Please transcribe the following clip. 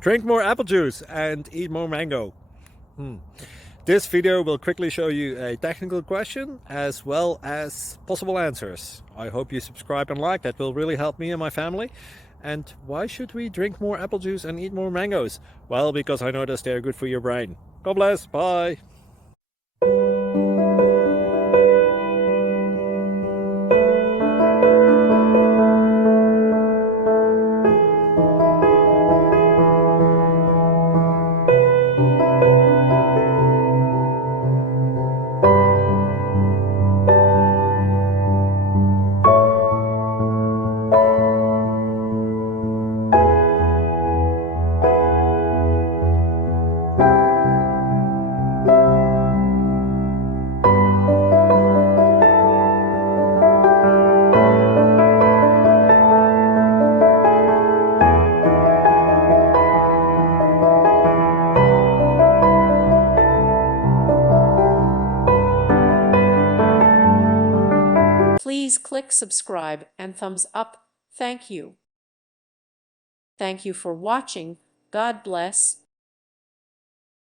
Drink more apple juice and eat more mango. This video will quickly show you a technical question as well as possible answers. I hope you subscribe and like, that will really help me and my family. And why should we drink more apple juice and eat more mangoes? Well, because I noticed they're good for your brain. God bless, bye. Please click subscribe and thumbs up. Thank you. Thank you for watching. God bless.